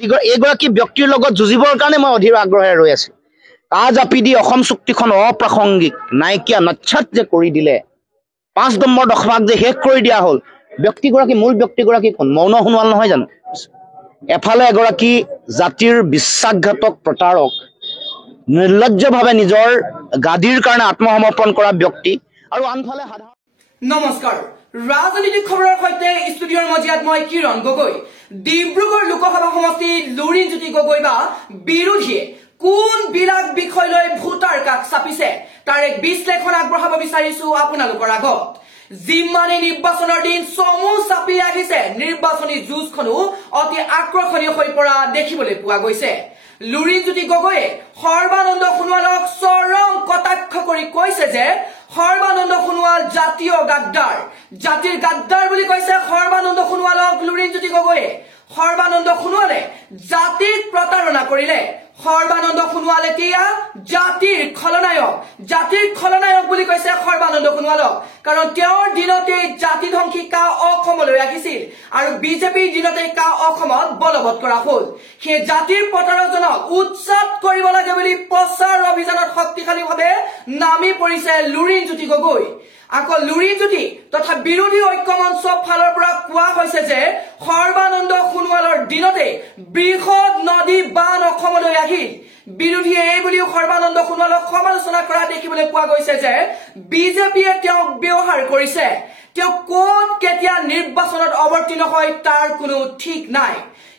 এইগৰাকী ব্যক্তিৰ লগত যুঁজিবৰ কাৰণে মই অধীৰ আগ্ৰহেৰে ৰৈ আছো। কাহ জাপি দি অসম চুক্তিখন অপ্ৰাসংগিক নাইকিয়া নচ্ছাত যে কৰি দিলে, 5 নম্বৰ দফাক যে শেষ কৰি দিয়া হ'ল, ব্যক্তিগৰাকী মূল ব্যক্তিগৰাকী কোন? মৌন সোণোৱাল নহয় জানো? এফালে এগৰাকী জাতিৰ বিশ্বাসঘাতক প্ৰতাৰক, নিৰ্লজ্জভাৱে নিজৰ গাদীৰ কাৰণে আত্মসমৰ্পণ কৰা ব্যক্তি, আৰু আনফালে সাধাৰণ। নমস্কাৰ, ৰাজনৈতিক খবৰৰ সৈতে ষ্টুডিঅ'ৰ মজিয়াত মই কিৰণ গগৈ। ডিব্ৰুগড় লোকসভা সমষ্টিত লুৰিণজ্যোতি গগৈ বা বিৰোধীয়ে কোন বিলাক বিষয় লৈ ভোটাৰ কাষ চাপিছে তাৰ এক বিশ্লেষণ আগবঢ়াব বিচাৰিছো আপোনালোকৰ আগত। যিমানে নিৰ্বাচনৰ দিন চমু চাপি আহিছে, নিৰ্বাচনী যুঁজখনো অতি আকৰ্ষণীয় হৈ পৰা দেখিবলৈ পোৱা গৈছে। লুৰিণজ্যোতি গগৈয়ে সৰ্বানন্দ সোণোৱালক চৰম কটাক্ষ কৰি কৈছে যে সৰ্বানন্দ সোণোৱাল জাতীয় গাদ্দাৰ, জাতিৰ গাদ্দাৰ বুলি কৈছে সৰ্বানন্দ সোণোৱালক লুৰিণজ্যোতি গগৈয়ে। সৰ্বানন্দ সোণোৱালে জাতিক প্ৰতাৰণা কৰিলে। সৰ্বানন্দ সোণোৱাল এতিয়া জাতিৰ খলনায়ক বুলি কৈছে সৰ্বানন্দ সোণোৱালক, কাৰণ তেওঁৰ দিনতেই জাতি ধ্বংসী কা অসমলৈ আহিছিল আৰু বিজেপিৰ দিনতেই কা অসমত বলবৎ কৰা হ'ল। সেই জাতিৰ প্ৰতাৰকজনক উৎখাত কৰিব লাগে বুলি প্ৰচাৰ অভিযানত শক্তিশালীভাৱে নামি পৰিছে লুৰিণজ্যোতি গগৈ। আকৌ লুৰিণজ্যোতি তথা বিৰোধী ঐক্যমঞ্চ ফালৰ পৰা কোৱা হৈছে যে সৰ্বানন্দ সোণোৱালৰ দিনতে বৃহৎ নদী বান অসমলৈ আহিল। বিৰোধীয়ে এই বুলিও সৰ্বানন্দ সোণোৱালক সমালোচনা কৰা দেখিবলৈ পোৱা গৈছে যে বিজেপিয়ে তেওঁক ব্যৱহাৰ কৰিছে। তেওঁ ক'ত কেতিয়া নিৰ্বাচনত অৱতীৰ্ণ হয় তাৰ কোনো ঠিক নাই,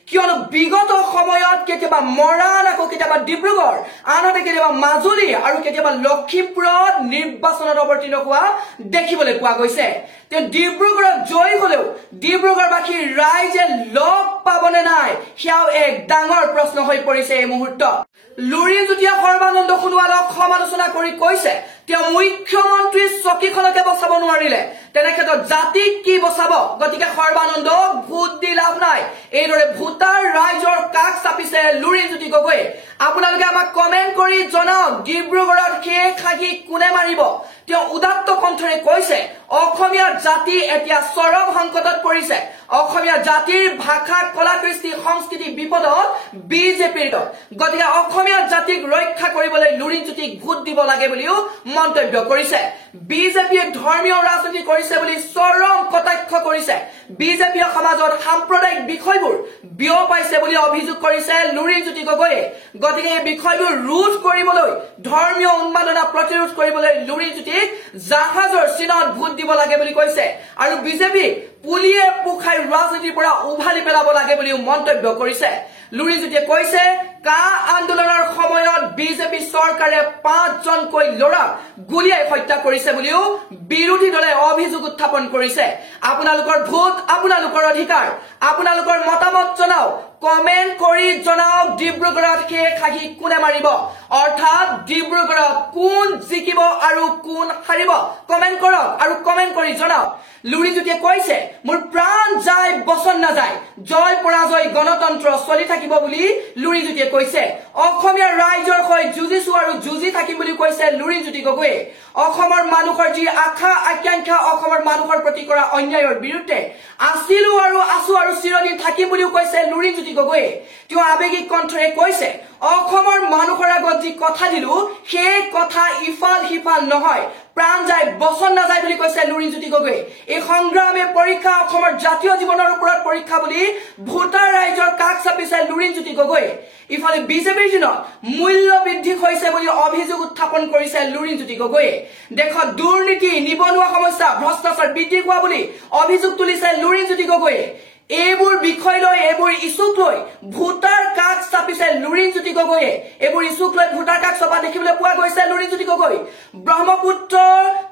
কিয়নো বিগত সময়ত কেতিয়াবা মৰাণ, আকৌ কেতিয়াবা ডিব্ৰুগড়, আনহাতে কেতিয়াবা মাজুলী আৰু কেতিয়াবা লখিমপুৰত নিৰ্বাচনত অৱতীৰ্ণ হোৱা দেখিবলৈ পোৱা গৈছে। তেওঁ ডিব্ৰুগড়ত জয়ী হলেও ডিব্ৰুগড়বাসীৰ ৰাইজে লগ পাবনে নাই সেয়াও এক ডাঙৰ প্ৰশ্ন হৈ পৰিছে এই মুহূৰ্তত। লুৰিণজ্যোতিয়ে সৰ্বানন্দ সোণোৱালক সমালোচনা কৰি কৈছে তেওঁ মুখ্যমন্ত্ৰীৰ চকীখনকে বচাব নোৱাৰিলে, তেনেক্ষেত্ৰত জাতিক কি বচাব? গতিকে সৰ্বানন্দক ভোট দি লাভ নাই। এইদৰে ভোটাৰ ৰাইজৰ কাষ চাপিছে লুৰিণজ্যোতি গগৈয়ে। আপোনালোকে আমাক কমেণ্ট কৰি জনাওক ডিব্ৰুগড়ত সেই খাগি কোনে মাৰিব? তেওঁ উদাত্ত কণ্ঠৰে কৈছে অসমীয়া জাতি এতিয়া চৰম সংকটত পৰিছে। অসমীয়া জাতিৰ ভাষা, কলা, কৃষ্টি, সংস্কৃতি বিপদত বিজেপিৰ দল। গতিকে অসমীয়া জাতিক ৰক্ষা কৰিবলৈ লুৰিণজ্যোতিক ভোট দিব লাগে বুলিও মন্তব্য কৰিছে। বিজেপিয়ে ধৰ্মীয় ৰাজনীতি কৰিছে বুলি চৰম কটাক্ষ কৰিছে। বিজেপিয়ে সমাজত সাম্প্ৰদায়িক বিষয়বোৰ বিয়পাইছে বুলি অভিযোগ কৰিছে লুৰিণজ্যোতি গগৈয়ে। গতিকে এই বিষয়বোৰ ৰোধ কৰিবলৈ, ধৰ্মীয় উন্মাদনা প্ৰতিৰোধ কৰিবলৈ লুৰিণজ্যোতিক জাহাজৰ চিনত ভোট দিব লাগে বুলি কৈছে আৰু বিজেপি পুলিয়ে পোখাই ৰাজনীতিৰ পৰা উভালি পেলাব লাগে বুলিও মন্তব্য কৰিছে। লুৰিণজ্যোতিয়ে কৈছে কা আন্দোলনৰ সময়ত বিজেপি চৰকাৰে 5জনকৈ ল'ৰাক গুলীয়াই হত্যা কৰিছে বুলিও বিৰোধী দলে অভিযোগ উত্থাপন কৰিছে। আপোনালোকৰ ভোট আপোনালোকৰ অধিকাৰ, আপোনালোকৰ মতামত জনাওক, কমেণ্ট কৰি জনাওক ডিব্ৰুগড়ত সেই খাগি কোনে মাৰিব, অৰ্থাৎ ডিব্ৰুগড়ত কোন জিকিব আৰু কোন হাৰিব। কমেণ্ট কৰক আৰু কমেণ্ট কৰি জনাওক। লুৰিণজ্যোতিয়ে কৈছে মোৰ প্ৰাণ যায় বচন নাযায়, জয় পৰাজয় গণতন্ত্ৰ চলি থাকিব বুলি লুৰিণজ্যোতিয়ে কৈছে। অসমীয়া ৰাইজৰ হৈ যুঁজিছো আৰু যুঁজি থাকিম বুলি কৈছে লুৰিণজ্যোতি গগৈয়ে। অসমৰ মানুহৰ যি আশা আকাংক্ষা, অসমৰ মানুহৰ প্ৰতি কৰা অন্যায়ৰ বিৰুদ্ধে আছিলো আৰু আছো আৰু চিৰদিন থাকিম বুলিও কৈছে লুৰিণজ্যোতি গগৈয়ে। তেওঁ আৱেগিক কণ্ঠৰে কৈছে অসমৰ মানুহৰ আগত যি কথা দিলো সেই কথা ইফাল সিফাল নহয়, প্ৰাণ যায় বচন নাযায় বুলি কৈছে লুৰিণজ্যোতি গগৈয়ে। এই সংগ্ৰামে পৰীক্ষা, অসমৰ জাতীয় জীৱনৰ ওপৰত পৰীক্ষা বুলি ভোটাৰ ৰাইজৰ কাষ চাপিছে লুৰিণজ্যোতি গগৈয়ে। ইফালে বিজেপিৰ দিনত মূল্য বৃদ্ধি হৈছে বুলি অভিযোগ উত্থাপন কৰিছে লুৰিণজ্যোতি গগৈয়ে। দেশত দুৰ্নীতি, নিবনুৱা সমস্যা, ভ্ৰষ্টাচাৰ বৃদ্ধি হোৱা বুলি অভিযোগ তুলিছে লুৰিণজ্যোতি গগৈয়ে। এইবোৰ বিষয় লৈ, এইবোৰ ইছ্যুক লৈ ভোটাৰ কাষ চাপিছে লুৰিণজ্যোতি গগৈয়ে। এইবোৰ ইছ্যুক লৈ ভোটাৰ কাষ চপা দেখিবলৈ পোৱা গৈছে লুৰিণজ্যোতি গগৈ। ব্ৰহ্মপুত্ৰ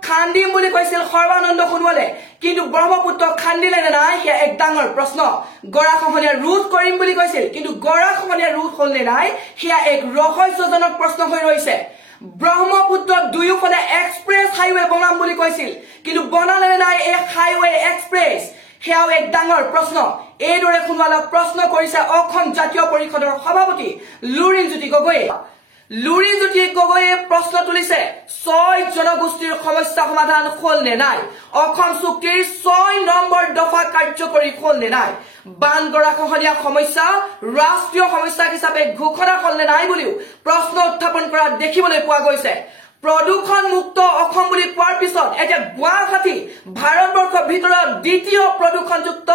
খান্দিম বুলি কৈছিল সৰ্বানন্দ সোণোৱালে, কিন্তু ব্ৰহ্মপুত্ৰ খান্দিলে নে নাই সেয়া এক ডাঙৰ প্ৰশ্ন। গৰাখহনীয়া ৰোধ কৰিম বুলি কৈছিল, কিন্তু গৰাখহনীয়া ৰোধ হল নে নাই সেয়া এক ৰহস্যজনক প্ৰশ্ন হৈ ৰৈছে। ব্ৰহ্মপুত্ৰৰ দুয়োফালে এক্সপ্ৰেছ হাইৱে বনাম বুলি কৈছিল, কিন্তু বনালে নে নাই এই হাইৱে এক্সপ্ৰেছ সেয়াও এক ডাঙৰ প্ৰশ্ন। এইদৰে সোণোৱালক প্ৰশ্ন কৰিছে অসম জাতীয় পৰিষদৰ সভাপতি লুৰিণজ্যোতি গগৈয়ে। লুৰিণজ্যোতি গগৈয়ে প্ৰশ্ন তুলিছে 6 জনগোষ্ঠীৰ সমস্যা সমাধান হল নে নাই, অসম চুক্তিৰ 6 নম্বৰ দফা কাৰ্যকৰী হল নে নাই। বান গৰাখহনীয়া সমস্যা ৰাষ্ট্ৰীয় সমস্যা হিচাপে ঘোষণা হ'লনে নাই বুলিও প্ৰশ্ন উত্থাপন কৰা দেখিবলৈ পোৱা গৈছে প্ৰদূষণ মুক্ত অসম বুলি কোৱাৰ পিছত এতিয়া গুৱাহাটী ভাৰতবৰ্ষৰ ভিতৰত দ্বিতীয় প্ৰদূষণযুক্ত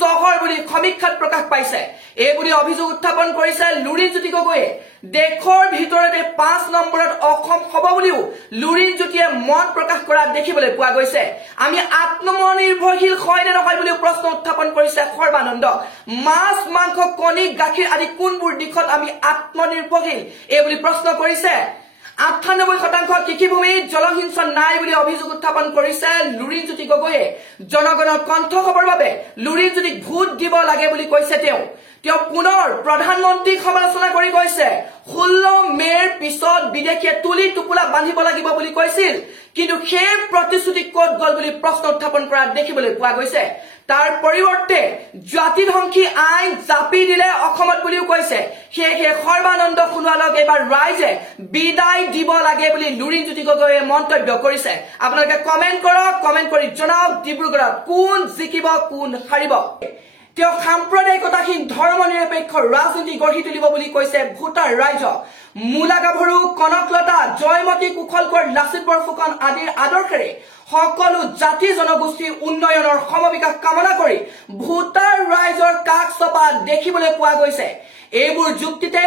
চহৰ বুলি সমীক্ষাত প্ৰকাশ পাইছে এই বুলি অভিযোগ উত্থাপন কৰিছে লুৰিণজ্যোতি গগৈয়ে দেশৰ ভিতৰতে 5 নম্বৰত অসম হ'ব বুলিও লুৰিণজ্যোতিয়ে মত প্ৰকাশ কৰা দেখিবলৈ পোৱা গৈছে আমি আত্মনিৰ্ভৰশীল হয় নে নহয় বুলিও প্ৰশ্ন উত্থাপন কৰিছে সৰ্বানন্দ মাছ মাংস কণী গাখীৰ আদি কোনবোৰ দিশত আমি আত্মনিৰ্ভৰশীল এই বুলি প্ৰশ্ন কৰিছে 98% কৃষিভূমি জলসিঞ্চন নাই বুলি অভিযোগ উত্থাপন কৰিছে লুৰিণজ্যোতি গগৈয়ে জনগণৰ কণ্ঠ হ'বৰ বাবে লুৰিণজ্যোতিক ভোট দিব লাগে বুলি কৈছে তেওঁ পুনৰ প্ৰধানমন্ত্ৰীক সমালোচনা কৰি কৈছে 16 মেৰ পিছত বিদেশীয়ে তুলি টুকুলা বান্ধিব লাগিব বুলি কৈছিল কিন্তু সেই প্ৰতিশ্ৰুতি ক'ত গ'ল বুলি প্ৰশ্ন উত্থাপন কৰা দেখিবলৈ পোৱা গৈছে তাৰ পৰিৱৰ্তে জাতিধ্বংসী আইন জাপি দিলে অসমত বুলিও কৈছে সেয়ে সৰ্বানন্দ সোণোৱালক এবাৰ ৰাইজে বিদায় দিব লাগে বুলি লুৰিণজ্যোতি গগৈয়ে মন্তব্য কৰিছে আপোনালোকে কমেন্ট কৰক কমেন্ট কৰি জনাওক ডিব্ৰুগড়ত কোন জিকিব কোন হাৰিব তেওঁ সাম্প্ৰদায়িকতাহীন ধৰ্মনিৰপেক্ষ ৰাজনীতি গঢ়ি তুলিব বুলি কৈছে ভোটাৰ ৰাইজক মূলা গাভৰু কনকলতা জয়মতী কুশলকৰ লাচিত বৰফুকন আদিৰ আদৰ্শেৰে সকলো জাতি জনগোষ্ঠীৰ উন্নয়নৰ সমবিকাশ কামনা কৰি ভোটাৰ ৰাইজৰ কাষ চপা দেখিবলৈ পোৱা গৈছে এইবোৰ যুক্তিতে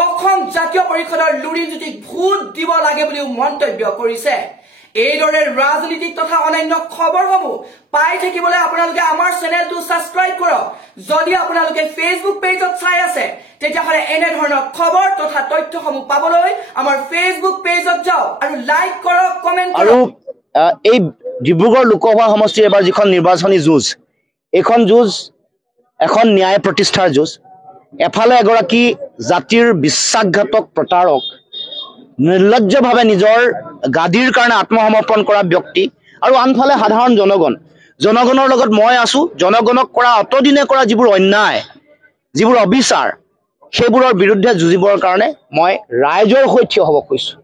অসম জাতীয় পৰিষদৰ লুৰিণজ্যোতিক ভোট দিব লাগে বুলিও মন্তব্য কৰিছে এইদৰে ৰাজনীতিক তথা অন্যান্য খবৰসমূহ পাই থাকিবলৈ আপোনালোকে আমাৰ চেনেলটো সাবস্ক্ৰাইব কৰক যদি আপোনালোকে ফেচবুক পেজত চাই আছে তেতিয়াহ'লে এনে ধৰণৰ খবৰ তথা তথ্যসমূহ পাবলৈ আমাৰ ফেচবুক পেজত যাওক আৰু লাইক কৰক কমেন্ট কৰক আৰু এই ডিব্ৰুগড় লোকসভা সমষ্টিৰ এবাৰ যিখন নিৰ্বাচনী যুঁজ এইখন যুঁজ এখন ন্যায় প্ৰতিষ্ঠাৰ যুঁজ এফালে এগৰাকী জাতিৰ বিশ্বাসঘাতক প্ৰতাৰক নিৰ্লজ্জভাৱে নিজৰ গাদীৰ কাৰণে আত্মসমৰ্পণ কৰা ব্যক্তি আৰু আনফালে সাধাৰণ জনগণৰ লগত মই আছো জনগণক কৰা অতদিনে কৰা যিবোৰ অন্যায় যিবোৰ অবিচাৰ সেইবোৰৰ বিৰুদ্ধে যুঁজিবৰ কাৰণে মই ৰাইজৰ হৈ থিয় হ'ব খুজিছো